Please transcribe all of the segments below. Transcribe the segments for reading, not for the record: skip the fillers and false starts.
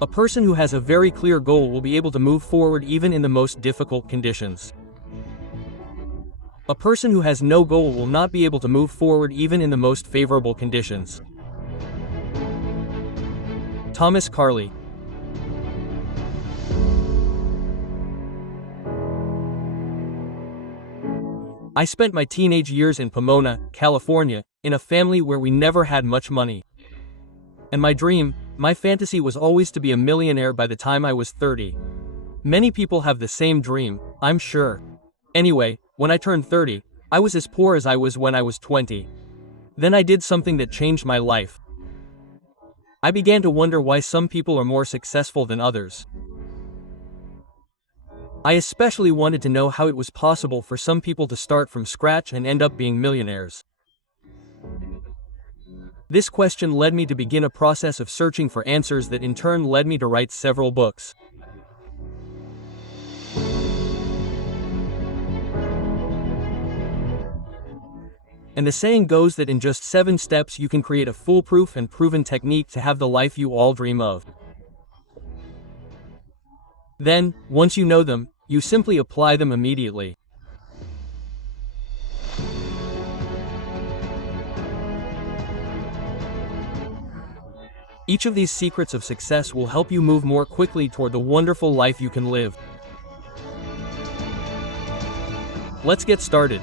A person who has a very clear goal will be able to move forward even in the most difficult conditions. A person who has no goal will not be able to move forward even in the most favorable conditions. Thomas Carlyle. I spent my teenage years in Pomona, California, in a family where we never had much money. And my dream, my fantasy was always to be a millionaire by the time I was 30. Many people have the same dream, I'm sure. Anyway, when I turned 30, I was as poor as I was when I was 20. Then I did something that changed my life. I began to wonder why some people are more successful than others. I especially wanted to know how it was possible for some people to start from scratch and end up being millionaires. This question led me to begin a process of searching for answers that in turn led me to write several books. And the saying goes that in just 7 steps you can create a foolproof and proven technique to have the life you all dream of. Then, once you know them, you simply apply them immediately. Each of these secrets of success will help you move more quickly toward the wonderful life you can live. Let's get started.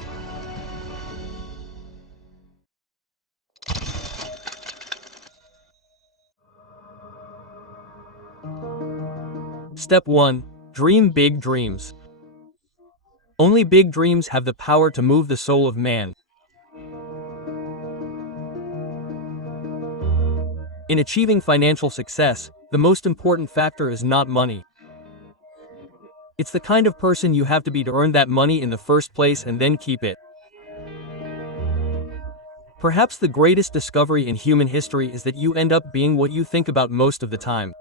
Step 1. Dream big dreams. Only big dreams have the power to move the soul of man. In achieving financial success, the most important factor is not money. It's the kind of person you have to be to earn that money in the first place and then keep it. Perhaps the greatest discovery in human history is that you end up being what you think about most of the time.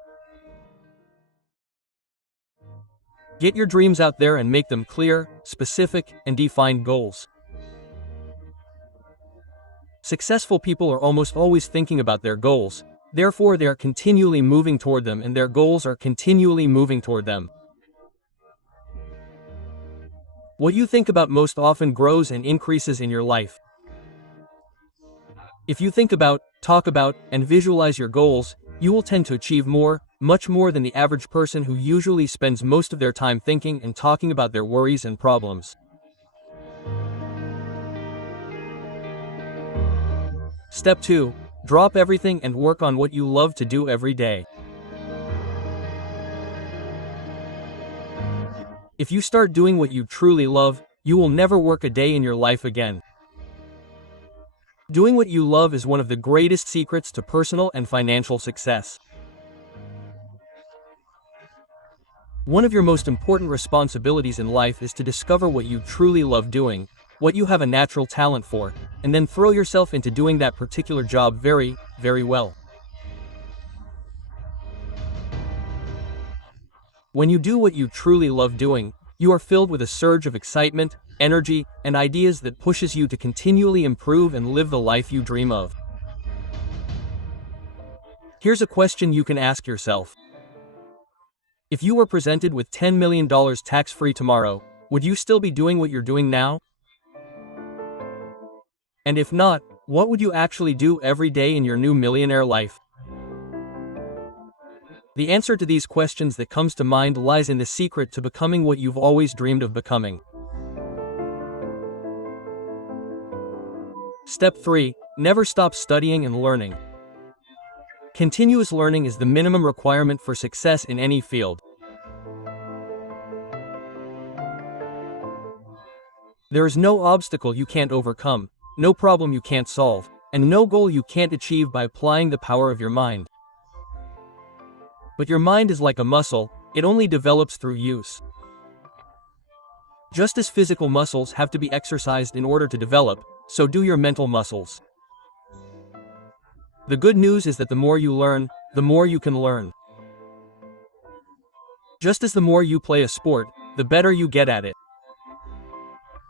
Get your dreams out there and make them clear, specific, and defined goals. Successful people are almost always thinking about their goals, therefore they are continually moving toward them and their goals are continually moving toward them. What you think about most often grows and increases in your life. If you think about, talk about, and visualize your goals, you will tend to achieve more, much more than the average person who usually spends most of their time thinking and talking about their worries and problems. Step 2. Drop everything and work on what you love to do every day. If you start doing what you truly love, you will never work a day in your life again. Doing what you love is one of the greatest secrets to personal and financial success. One of your most important responsibilities in life is to discover what you truly love doing, what you have a natural talent for, and then throw yourself into doing that particular job very, very well. When you do what you truly love doing, you are filled with a surge of excitement, energy, and ideas that pushes you to continually improve and live the life you dream of. Here's a question you can ask yourself. If you were presented with $10 million tax-free tomorrow, would you still be doing what you're doing now? And if not, what would you actually do every day in your new millionaire life? The answer to these questions that comes to mind lies in the secret to becoming what you've always dreamed of becoming. Step 3. Never stop studying and learning. Continuous learning is the minimum requirement for success in any field. There is no obstacle you can't overcome, no problem you can't solve, and no goal you can't achieve by applying the power of your mind. But your mind is like a muscle, it only develops through use. Just as physical muscles have to be exercised in order to develop, so do your mental muscles. The good news is that the more you learn, the more you can learn. Just as the more you play a sport, the better you get at it.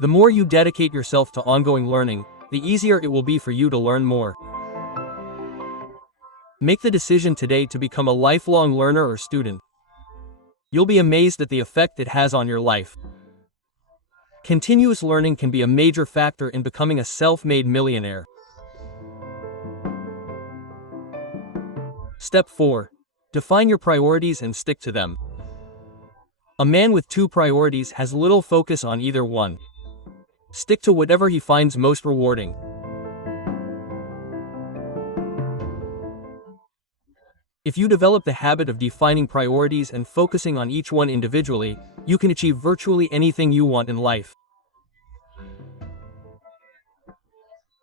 The more you dedicate yourself to ongoing learning, the easier it will be for you to learn more. Make the decision today to become a lifelong learner or student. You'll be amazed at the effect it has on your life. Continuous learning can be a major factor in becoming a self-made millionaire. Step 4. Define your priorities and stick to them. A man with 2 priorities has little focus on either one. Stick to whatever he finds most rewarding. If you develop the habit of defining priorities and focusing on each one individually, you can achieve virtually anything you want in life.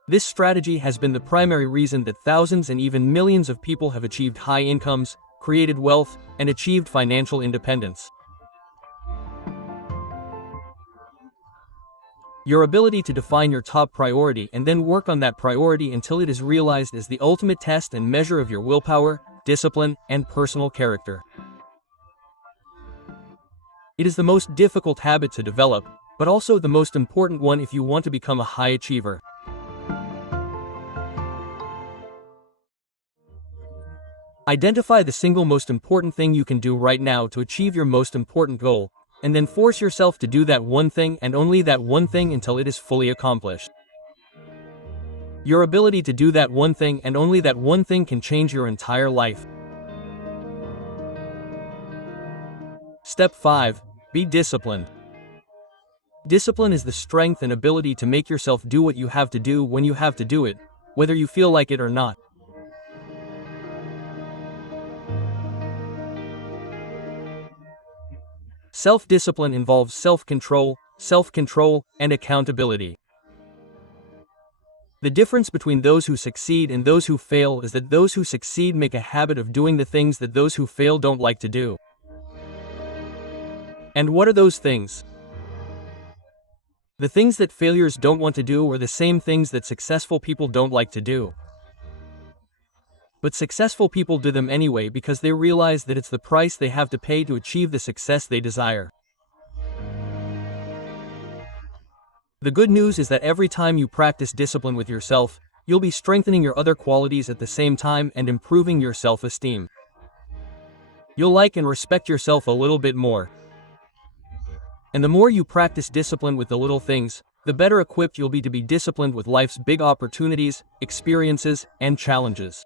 This strategy has been the primary reason that thousands and even millions of people have achieved high incomes, created wealth, and achieved financial independence. Your ability to define your top priority and then work on that priority until it is realized is the ultimate test and measure of your willpower, discipline, and personal character. It is the most difficult habit to develop, but also the most important one if you want to become a high achiever. Identify the single most important thing you can do right now to achieve your most important goal, and then force yourself to do that one thing and only that one thing until it is fully accomplished. Your ability to do that one thing and only that one thing can change your entire life. Step 5. Be disciplined. Discipline is the strength and ability to make yourself do what you have to do when you have to do it, whether you feel like it or not. Self-discipline involves self-control, and accountability. The difference between those who succeed and those who fail is that those who succeed make a habit of doing the things that those who fail don't like to do. And what are those things? The things that failures don't want to do are the same things that successful people don't like to do. But successful people do them anyway because they realize that it's the price they have to pay to achieve the success they desire. The good news is that every time you practice discipline with yourself, you'll be strengthening your other qualities at the same time and improving your self-esteem. You'll like and respect yourself a little bit more. And the more you practice discipline with the little things, the better equipped you'll be to be disciplined with life's big opportunities, experiences, and challenges.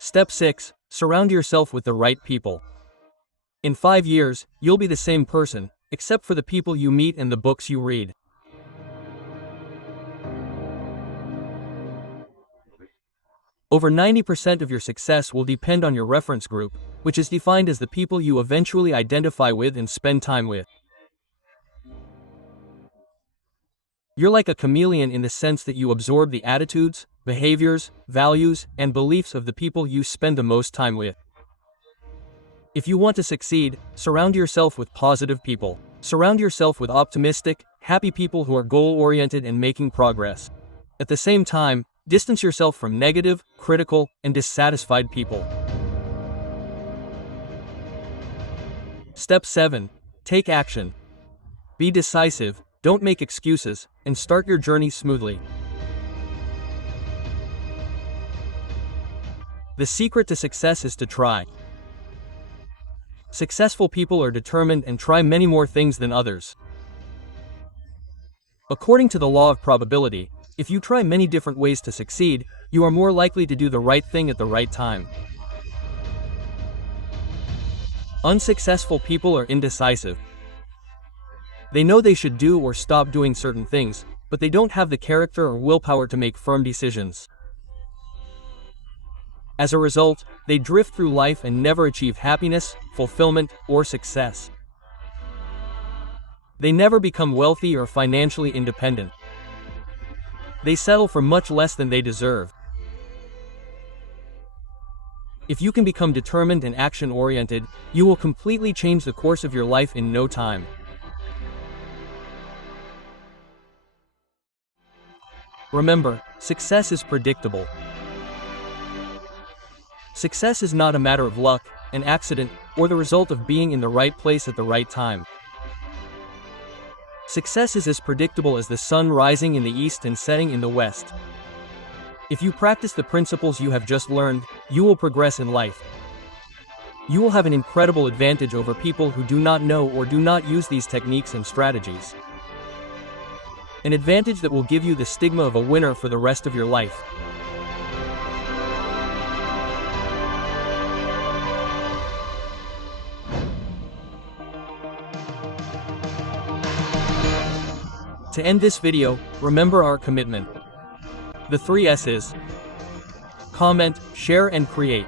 Step 6. Surround yourself with the right people. In 5 years, you'll be the same person, except for the people you meet and the books you read. Over 90% of your success will depend on your reference group, which is defined as the people you eventually identify with and spend time with. You're like a chameleon in the sense that you absorb the attitudes, behaviors, values, and beliefs of the people you spend the most time with. If you want to succeed, surround yourself with positive people. Surround yourself with optimistic, happy people who are goal-oriented and making progress. At the same time, distance yourself from negative, critical, and dissatisfied people. Step 7. Take action. Be decisive, don't make excuses, and start your journey smoothly. The secret to success is to try. Successful people are determined and try many more things than others. According to the law of probability, if you try many different ways to succeed, you are more likely to do the right thing at the right time. Unsuccessful people are indecisive. They know they should do or stop doing certain things, but they don't have the character or willpower to make firm decisions. As a result, they drift through life and never achieve happiness, fulfillment, or success. They never become wealthy or financially independent. They settle for much less than they deserve. If you can become determined and action-oriented, you will completely change the course of your life in no time. Remember, success is predictable. Success is not a matter of luck, an accident, or the result of being in the right place at the right time. Success is as predictable as the sun rising in the east and setting in the west. If you practice the principles you have just learned, you will progress in life. You will have an incredible advantage over people who do not know or do not use these techniques and strategies. An advantage that will give you the stigma of a winner for the rest of your life. To end this video, remember our commitment. The 3 S's. Comment, share and create.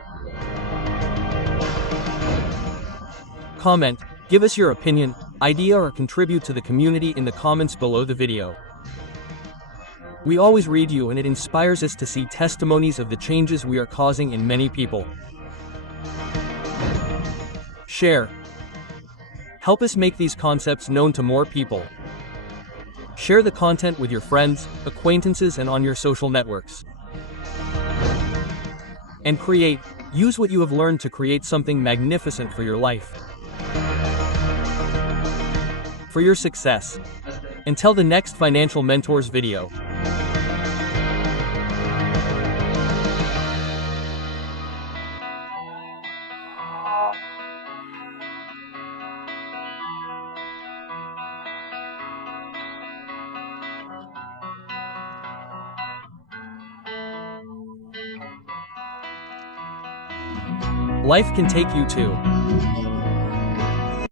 Comment, give us your opinion, idea or contribute to the community in the comments below the video. We always read you and it inspires us to see testimonies of the changes we are causing in many people. Share. Help us make these concepts known to more people. Share the content with your friends, acquaintances and on your social networks. And create. Use what you have learned to create something magnificent for your life. For your success. Until the next Financial Mentors video. Life can take you to